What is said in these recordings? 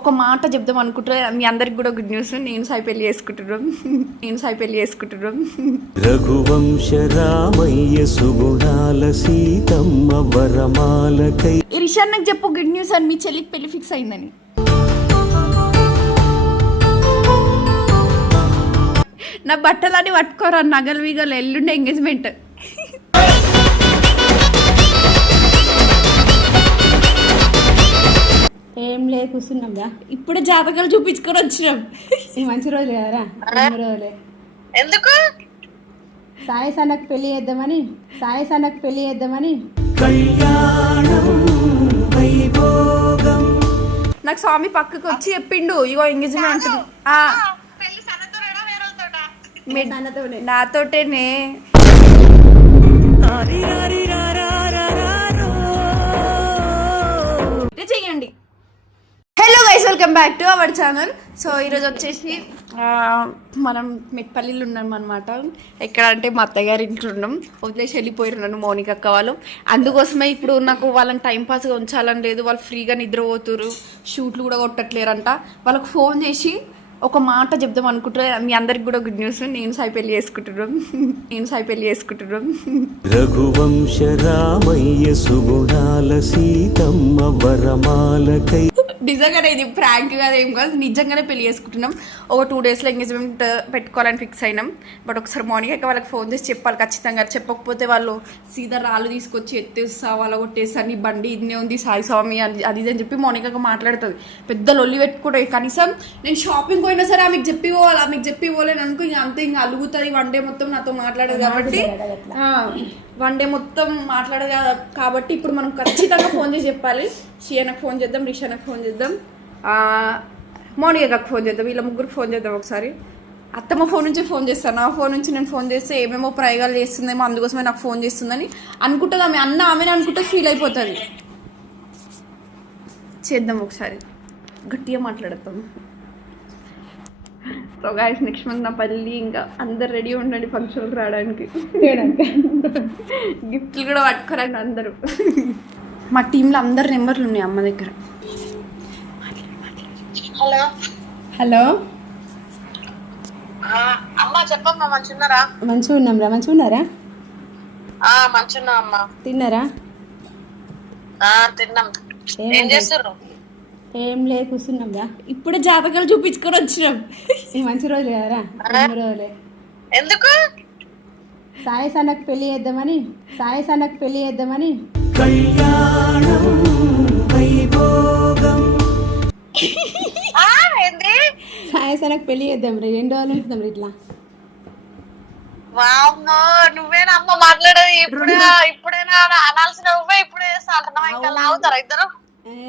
ఒక మాట చెప్దాం అనుకుంటే మీ అందరికి కూడా గుడ్ న్యూస్ నేను సాయి పెళ్ళి చేసుకుంటున్నాం. నేను సాయి పెళ్ళి చేసుకుంటున్నాం. రఘువంశ రామయ్య సుగుణాల సీతమ్మ వరమాలకై ఈ రిషాన్ నాకు చెప్పు గుడ్ న్యూస్ అని మీ చెల్లికి పెళ్ళి ఫిక్స్ అయిందని. నా బట్టలని పట్టుకోరా నగలు విగలు ఎల్లుండే ఎంగేజ్మెంట్ ఏం లే కూర్చున్నాం రా. ఇప్పుడే జాతకాలు చూపించుకొని వచ్చినాం. ఈ మంచి రోజులు కదరా? మంచి రోజులే. ఎందుకు? సాయి సన్నకు పెళ్ళి చేద్దామని సాయి సన్నకు పెళ్ళి చేద్దామని. నాకు స్వామి పక్కకు వచ్చి చెప్పిండు ఇగో engagement. నాతోటేనే. Welcome back to our channel. So ఈరోజు వచ్చేసి మనం మిట్పల్లిలో ఉన్నాం అనమాట ఎక్కడ అంటే మా అత్తగారి ఇంట్లో ఉన్నాం. వదిలేసి వెళ్ళిపోయారు నన్ను మౌనిక అక్క వాళ్ళు. అందుకోసమే ఇప్పుడు నాకు వాళ్ళని టైంపాస్గా ఉంచాలని లేదు. వాళ్ళు ఫ్రీగా నిద్రపోతురు షూట్లు కూడా కొట్టట్లేరంట. వాళ్ళకు ఫోన్ చేసి ఒక మాట చెప్దాం అనుకుంటే మీ అందరికి కూడా గుడ్ న్యూస్ నేను సాయి పెళ్ళి చేసుకుంటున్నాం. నేను సాయి పెళ్ళి చేసుకుంటున్నాం. రఘువంశ రామయ్య సుగుణాల సీతమ్మ వరమాలకై. నిజంగానే ఇది ప్రాంక్ కాదు ఏం కాదు. నిజంగానే పెళ్ళి చేసుకుంటున్నాం. ఒక టూ డేస్లో ఎంగేజ్మెంట్ పెట్టుకోవాలని ఫిక్స్ అయినాం. బట్ ఒకసారి మార్నింగ్ అయితే వాళ్ళకి ఫోన్ చేసి చెప్పాలి. ఖచ్చితంగా చెప్పకపోతే వాళ్ళు సీదా రాళ్ళు తీసుకొచ్చి ఎత్తేస్తా వాళ్ళ కొట్టేస్తా నీ బండి ఇన్నే ఉంది సాయి స్వామి అది అది ఇది అని చెప్పి మౌనికగా మాట్లాడుతుంది. పెద్ద లొల్లి పెట్టుకుంటే కనీసం నేను షాపింగ్ పోయినా సరే ఆమెకు చెప్పి పోవాలి ఆమెకు చెప్పి పోలేను అనుకో ఇంక అంతే ఇంకా అలుగుతుంది. వన్ డే మొత్తం నాతో మాట్లాడదు కాబట్టి వన్ డే మొత్తం మాట్లాడదు కాబట్టి ఇప్పుడు మనం ఖచ్చితంగా ఫోన్ చేసి చెప్పాలి. షియానకు ఫోన్ చేద్దాం రిషానకు ఫోన్ చేద్దాం. ఆ, మౌనికకు ఫోన్ చేద్దాం వీళ్ళ ముగ్గురికి ఫోన్ చేద్దాం ఒకసారి. అత్తమ్మ ఫోన్ నుంచి ఫోన్ చేస్తాను. నా ఫోన్ నుంచి నేను ఫోన్ చేస్తే ఏమేమో ప్రయోగాలు చేస్తుందేమో అందుకోసమే నాకు ఫోన్ చేస్తుందని అనుకుంటుంది ఆమె. అన్న ఆమెనే అనుకుంటే ఫీల్ అయిపోతుంది. చేద్దాం ఒకసారి. గట్టిగా మాట్లాడతాం. సో గాయస్ నెక్స్ట్ మంత్ నా పల్లి ఇంకా అందరు రెడీ ఉండండి ఫంక్షన్కి రావడానికి. గిఫ్ట్లు కూడా పట్టుకోరండి అందరూ. మా టీంలో అందరు నెంబర్లు ఉన్నాయి అమ్మ దగ్గర. హలో. హలో. ఆ, అమ్మ చెప్పమ్మా మంచున్నారా? మంచిగా ఉన్నాం రా. మంచిగా ఉన్నారా? ఆ మంచున్నా అమ్మ. తిన్నారా? ఆ తిన్నాం. ఏం చేస్తుర్రు? ఏం లే కూర్చున్నాం రా. ఇప్పుడే జాతకాలు చూపించుకొని వచ్చినాం. ఈ మంచి రోజులు కదరా? మంచి రోజులే. ఎందుకు? సాయి సన్నకు పెళ్ళి చేద్దామని సాయి సన్నకు పెళ్ళి చేద్దామని. సాయి సన్నకు పెళ్ళి చేద్దాం రా. ఎన్ని రోజులు ఉంటున్నాం రా ఇట్లా నువ్వేనా అమ్మ మాట్లాడేది. ఇప్పుడు ఇప్పుడైనా? అనాల్సిన నువ్వే ఇప్పుడే ఇంకా లాగుతారా ఇద్దరు?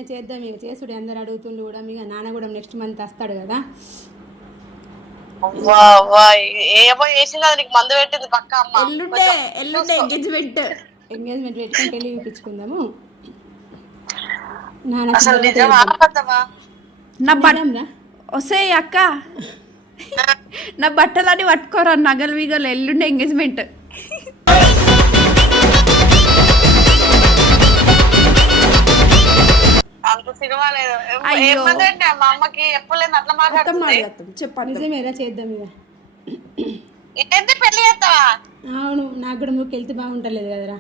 చేద్దాం ఇక. చేసుడు అందరు అడుగుతుండు కూడా. మీ నాన్న కూడా నెక్స్ట్ మంత్ వస్తాడు కదా. అవ్వా, అవ్వా, ఏమో చేసింది అది? నీకు మందు పెట్టింది పక్క అమ్మ. ఎల్లుండే ఎల్లుండే ఎంగేజ్మెంట్ ఎంగేజ్మెంట్ పెట్టుకొని పెళ్ళి చూపించుకుందాము. నాన్న అసలు చిన్న నిజం ఆపద్దమా నా అక్క. నా బట్టలని పట్టుకోరా నగలు విగలు ఎల్లుండే ఎంగేజ్మెంట్ అంత సినిమా లేదు. మా అమ్మకి అట్లా మాట్లాడుతుంది? చెప్పండి నిజమేరా చేద్దాం ఇక? ఏంటి పెళ్ళి చేస్తావా? అవును నాకు కూడా మూకి వెళ్తే బాగుంటలేదు కదరా.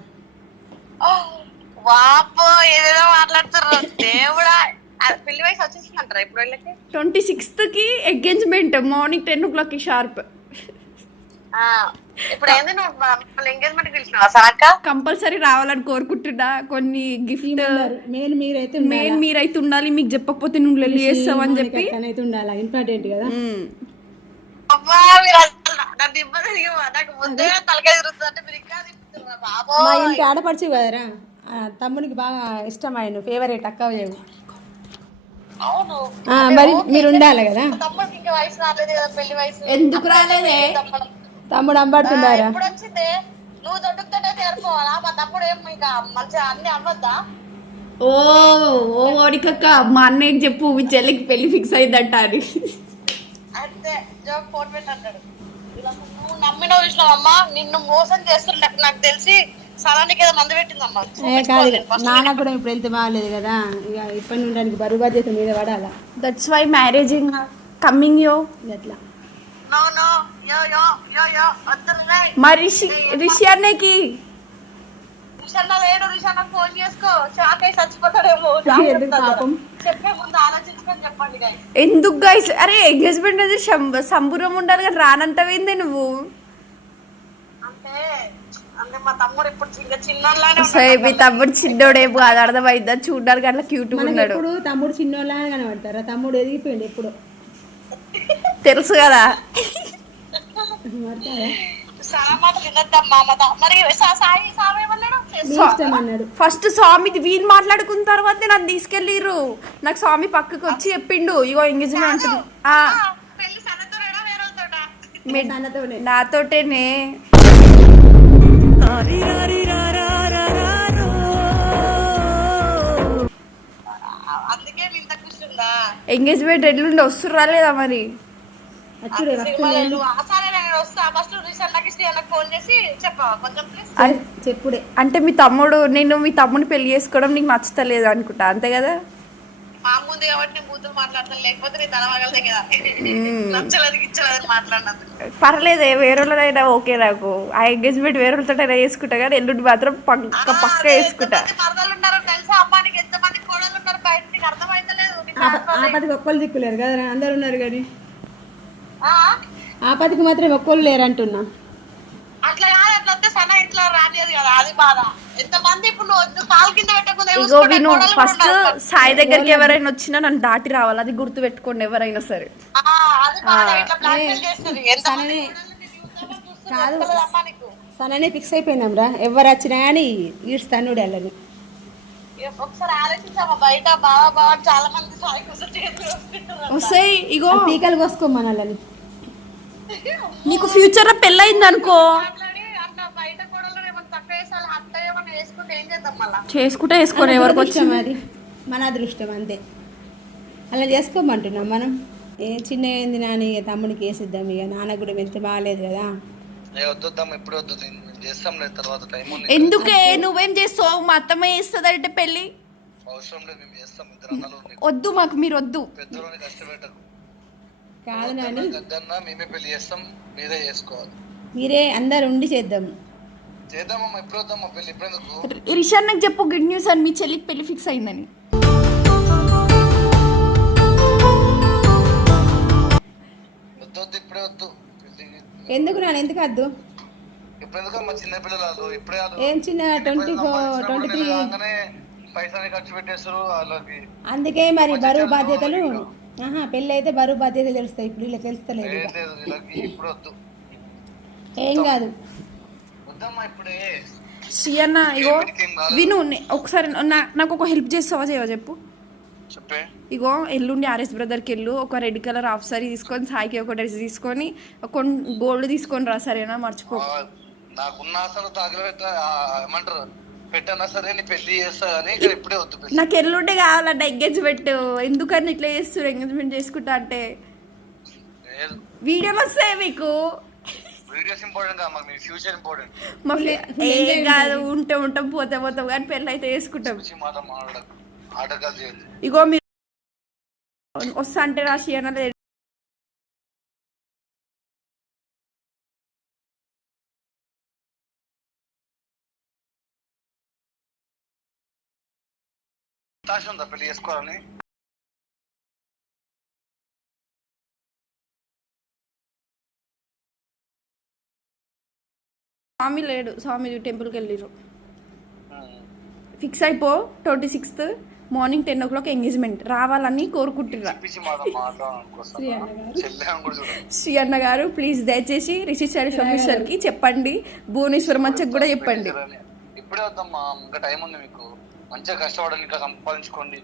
వాపో ఏదేదో మాట్లాడుతుర్రు. దేవుడా. అది పెళ్ళి వయసు వచ్చేసిందంటారా ఇప్పుడు వీళ్ళకి? ట్వంటీ సిక్స్త్కి ఎంగేజ్మెంట్ మార్నింగ్ టెన్ ఓ క్లాక్కి షార్ప్ ఆ, ఇప్పుడు ఏంది నువ్వు మళ్ళీ ఎంగేజ్మెంట్ పిలిచినావా? కంపల్సరీ రావాలని కోరుకుంటున్నా. కొన్ని గిఫ్ట్ మెయిన్ మీరైతే మెయిన్ మీరైతే ఉండాలి. మీకు చెప్పకపోతే నువ్వు లెల్లి చేస్తావని చెప్పి. అయితే ఉండాలి? ఇంపార్టెంట్ కదా? మా ఇంటి ఆడపడుచు కదరా? తమ్మునికి బాగా ఇష్టం ఆయన ఫేవరెట్ అక్క అవును. మరి మీరు ఉండాలి కదా? తమ్ముడికి ఇంకా వయసు రాలేదు కదా పెళ్ళి వయసు ఎందుకు రాలేదే. తమ్ముడు అంబాడుతున్నారా నువ్వు దొడ్డుకుంటే చేరుకోవాలా? మా తమ్ముడు ఏం ఇంకా మంచిగా అన్ని అవ్వద్దా? ఓ ఓ ఓడికక్క మా అన్నయ్యకి చెప్పు మీ చెల్లికి పెళ్ళి ఫిక్స్ అయిందంట అని అంతే జోక్ ఫోన్ పెట్టి అంటాడు ఇలా నువ్వు నమ్మిన విషయం అమ్మా నిన్ను మోసం చేస్తున్నట్టు నాకు తెలిసి సరానికి ఏదో మందు పెట్టిందమ్మా. నాన్నకు కూడా ఇప్పుడు వెళ్తే బాగాలేదు కదా. ఇక ఇప్పటి నుండి దానికి బరువు బాధ్యత మీద పడాలా? దట్స్ వై మ్యారేజింగ్ కమ్మింగ్ యో అట్లా నో నో మా రిషి రిషి అన్నకి ఎందుకు పాపం? చెప్పే ముందు ఆలోచించుకొని చెప్పండి guys. ఎందుకు గైస్ అరే ఎంగేజ్మెంట్ అది సంబురం ఉండాలి కానీ రానంతవేంది నువ్వు? మా తమ్ముడు ఇప్పుడు చిన్న చిన్నలానే సో మీ తమ్ముడు చిన్నోడే కాదు అర్థమైందా? చూడడానికి అట్లా క్యూట్గా మనకి ఉన్నాడు. తమ్ముడు చిన్నోళ్ళ కనబడతారా. తమ్ముడు ఎదిగిపోయింది ఎప్పుడు? తెలుసు కదా? ఫస్ట్ స్వామిది వీళ్ళు మాట్లాడుకున్న తర్వాత నన్ను తీసుకెళ్ళిర్రు. నాకు స్వామి పక్కకు వచ్చి చెప్పిండు ఇగో ఎంగేజ్మెంట్ నాతోటేనే. ఎంగేజ్మెంట్ ఎట్లుండి? వస్తుర్రా లేదా మరి? వస్తు ఫస్ట్ అన్నకి ఫోన్ చేసి చెప్పవా కొంచెం ప్లీజ్ చెప్పుడే. అంటే మీ తమ్ముడు నేను మీ తమ్ముడిని పెళ్ళి చేసుకోవడం నీకు నచ్చుతలేదు అనుకుంటా అంతే కదా? మా ముందు కాబట్టి నేను బూతులు మాట్లాడతాను లేకపోతే నీ తన మగలదే కదా నచ్చలేదు గిచ్చలేదు మాట్లాడినందుకు. పర్లేదే వేరే వాళ్ళైనా ఓకే నాకు. ఆ ఎంగేజ్మెంట్ వేరే వాళ్ళతో చేసుకుంటా కానీ ఎల్లుండి మాత్రం పక్క పక్క వేసుకుంటా మరదలు ఉన్నారు తెలుసా? అమ్మానికి ఎంతమంది కోడలు ఉన్నారు బయట నీకు అర్థమైతలేదు నీకు ఆపదికి ఒక్కళ్ళు దిక్కులేరు కదా అందరు ఉన్నారు కానీ. ఆ? ఆపదికి మాత్రం ఒక్కళ్ళు లేరు అంటున్నా అట్లా కాదు అట్లా వస్తే సన్న ఇంట్లో రానియదు కదా అది బాధ. ఎంతమంది ఇప్పుడు నువ్వు వద్దు కాలు కింద పెట్టకుండా ఇగో విను ఫస్ట్. సాయి దగ్గరికి ఎవరైనా వచ్చినా నన్ను దాటి రావాలి అది గుర్తు పెట్టుకోండి ఎవరైనా సరే. కాదు. తెలుసా అమ్మా నీకు సననే ఫిక్స్ అయిపోయినాం రా. ఎవరు వచ్చినా కానీ ఈడుస్తానుడు వెళ్ళని ఒకసారి ఆలోచించామా బయట బాగా బాగా చాలా మంది వస్తాయి ఇగో. పీకలు కోసుకోమని వాళ్ళని నీకు ఫ్యూచర్లో పెళ్ళయింది అనుకో చేసుకుంటే వేసుకొని ఎవరికి వచ్చి అది. మన అదృష్టం అంతే. అలా చేసుకోమంటున్నాం మనం. ఏ చిన్న ఏంది నాని ఇక తమ్ముడికి వేసిద్దాం ఇక నాన్న కూడా వెళ్తే బాగాలేదు కదా. ఎందుకే? నువ్వేం చేస్తావు? మా అత్తమ్మ చేస్తుంది అంటే పెళ్ళి వద్దు మాకు మీరు వద్దు. కాదు నాని. వద్దన్నా మేమే పెళ్ళి చేస్తాం మీరే చేసుకోవాలి. మీరే అందరు ఉండి చేద్దాం. చేద్దామమ్మా వద్దామా పెళ్ళి? రిషాన్ నాకు చెప్పు గుడ్ న్యూస్ అని మీ చెల్లికి పెళ్ళి ఫిక్స్ అయిందని. వద్దొద్దు ఇప్పుడే వద్దు. పెళ్ళి ఎందుకు నాన్న ఎందుకు వద్దు? చిన్న పిల్లలు ఇప్పుడే ఏం చిన్న? Twenty four twenty three. పైసలు ఖర్చు పెట్టేస్తారు వాళ్ళకి. అందుకే మరి బరువు బాధ్యతలు ఆహా పెళ్ళి అయితే బరువు బాధ్యతలు తెలుస్తాయి. ఇప్పుడు ఇలా తెలుస్తలేదు ఏం కాదు. అన్న ఇగో. విను ఒకసారి నా- నాకు ఒక హెల్ప్ చేస్తావా చేయవా చెప్పు? చెప్పే. ఇగో ఎల్లుండి ఆర్ఎస్ బ్రదర్కి వెళ్ళు ఒక రెడ్ కలర్ హాఫ్ సారీ తీసుకొని సాయికి ఒక డ్రెస్ తీసుకొని ఒక గోల్డ్ తీసుకొని రా సరేనా? మర్చిపో. నాకున్న తగలబెట్ట ఏమంటారు? పెట్టన్నా సరే నీ పెళ్ళి చేస్తా కానీ ఇక్కడ ఇప్పుడే వద్దు పెళ్ళి. నాకు ఎల్లుండి కావాలంటే ఎంగేజ్మెంట్ ఎందుకని ఇట్లా చేస్తారు ఎంగేజ్మెంట్ చేసుకుంటా అంటే. వీడియోలు వస్తాయి మీకు. వీడియోస్ ఇంపార్టెంట్ కాదు మాకు మీ ఫ్యూచర్ ఇంపార్టెంట్ మా ఫ్రె- ఏం కాదు ఉంటే ఉంటాం పోతే పోతాం కానీ పెళ్ళి అయితే చేసుకుంటాం ఇగో మీరు వస్తా అంటే రాసి అన్నది తాష ఉందా పెళ్ళి చేసుకోవాలని స్వామి లేడు స్వామి టెంపుల్కి వెళ్ళిరు ఫిక్స్ అయిపో twenty sixth morning ten o'clock engagement. రావాలని కోరుకుంటున్నా. శ్రీ అన్న గారు ప్లీజ్ దయచేసి రిషి చారి కి చెప్పండి. భువనేశ్వర్ మచ్చకు కూడా చెప్పండి. ఇప్పుడే వద్దమ్మా ఇంకా టైం ఉంది మీకు. మంచిగా కష్టపడండి ఇంకా సంపాదించుకోండి.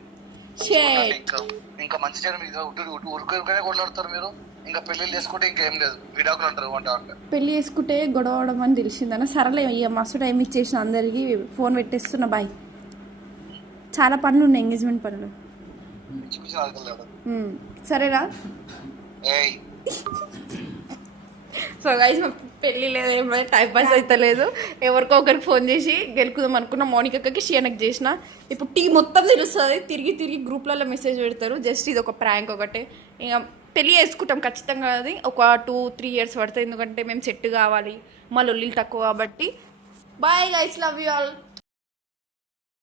ఇంకా ఇంకా మంచి చేయడం మీకు ఉరుకునే కొట్లాడతారు మీరు. ఇంకా పెళ్ళి చేసుకుంటే ఇంకేం లేదు. విడాకులు అంటారు అంటే పెళ్ళి చేసుకుంటే గొడవ అవడం అని తెలిసిందన్న. సరలే ఇక మస్తు టైం ఇచ్చేసిన అందరికి ఫోన్ పెట్టేస్తున్నా బాయ్. చాలా పనులు ఉన్నాయి ఎంగేజ్మెంట్ పనులు. ఏయ్. సో గైస్ పెళ్ళి లేదు ఏం టైం పాస్ అయితే లేదు. ఎవరికో ఒకరికి ఫోన్ చేసి గెలుకుదాం అనుకున్న మౌనికకి షియానకి చేసిన. ఇప్పుడు టీ మొత్తం తెలుస్తుంది తిరిగి తిరిగి గ్రూప్లలో మెసేజ్ పెడతారు. జస్ట్ ఇది ఒక ప్రాంక్ ఒకటే. ఇక పెళ్ళి చేసుకుంటాం ఖచ్చితంగా అది. ఒక టూ త్రీ ఇయర్స్ పడుతుంది ఎందుకంటే మేము సెట్ కావాలి. మా లొల్లిలు తక్కువ కాబట్టి. Bye guys love you all